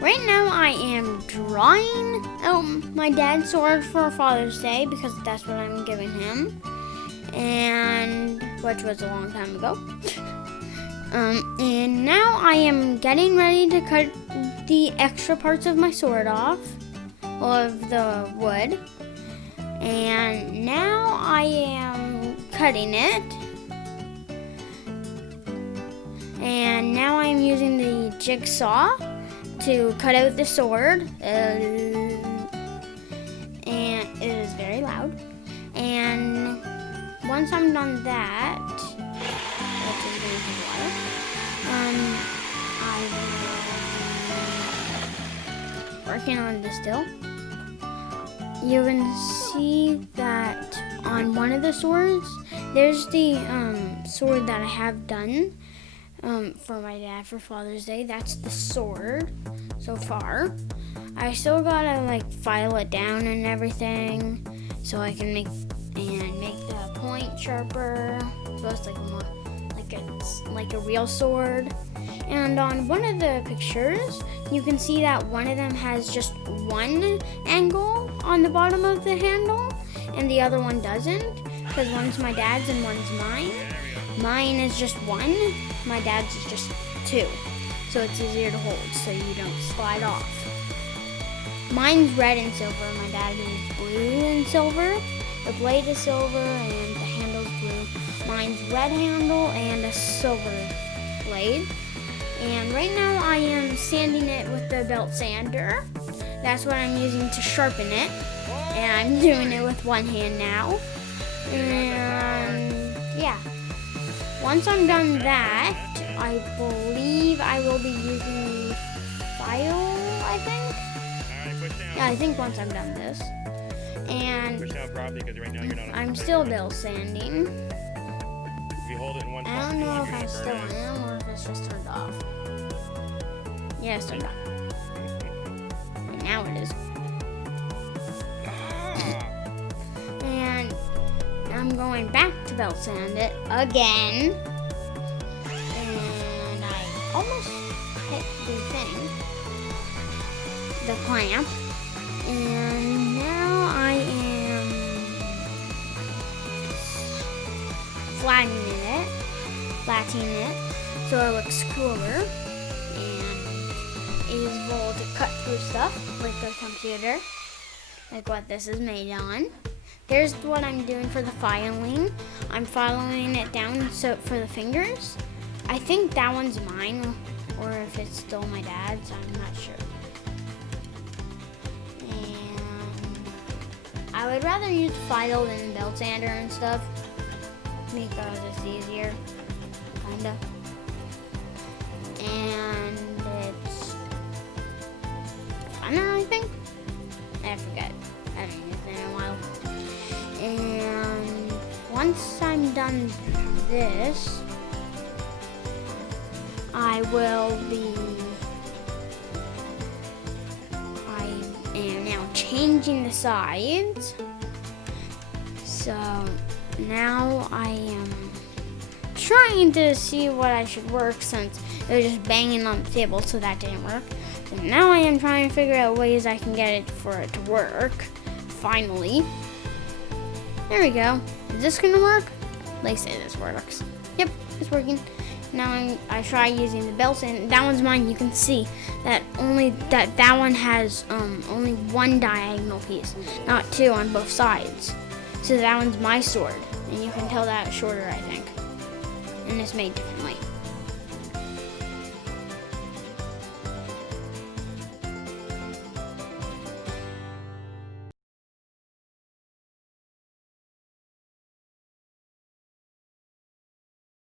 Right now I am drawing my dad's sword for Father's Day because that's what I'm giving him, and which was a long time ago. And now I am getting ready to cut the extra parts of my sword off of the wood, and now I am cutting it. And now I'm using the jigsaw to cut out the sword, and it is very loud. And once I'm done that, which is going to take a while, I will be working on this still. You can see that on one of the swords, there's the sword that I have done for my dad for Father's Day. That's the sword so far. I still gotta file it down and everything so I can make the point sharper, so it's more like a real sword. And on one of the pictures, you can see that one of them has just one angle on the bottom of the handle, and the other one doesn't, because one's my dad's and one's mine. Mine is just one, my dad's is just two, so it's easier to hold so you don't slide off. Mine's red and silver, my dad's is blue and silver. The blade is silver and the handle's blue. Mine's red handle and a silver blade. And right now I am sanding it with the belt sander. That's what I'm using to sharpen it. And I'm doing it with one hand now. And yeah. Once I'm done that, I believe I will be using the file, I think. Yeah, I think once I'm done this. And I'm still belt sanding. I don't know if I'm still on or if it's just turned off. Yeah, it's turned off. And now it is. And I'm going back to belt sand it again. And I almost hit the thing, the clamp. And now I am flattening it so it looks cooler and able to cut through stuff like a computer, like what this is made on. Here's what I'm doing for the filing. I'm filing it down so for the fingers. I think that one's mine, or if it's still my dad's, I'm not sure. I would rather use file than belt sander and stuff because it's easier, kinda. And it's funner, I think. I forget. I haven't used it in a while. And once I'm done this, I am now changing the sides. So now I am trying to see what I should work since it was just banging on the table, so that didn't work. So now I am trying to figure out ways I can get it for it to work. Finally. There we go. Is this gonna work? They say this works. Yep, it's working. Now I try using the belt sander. That one's mine. You can see that that one has only one diagonal piece, not two on both sides. So that one's my sword, and you can tell that it's shorter, I think, and it's made differently.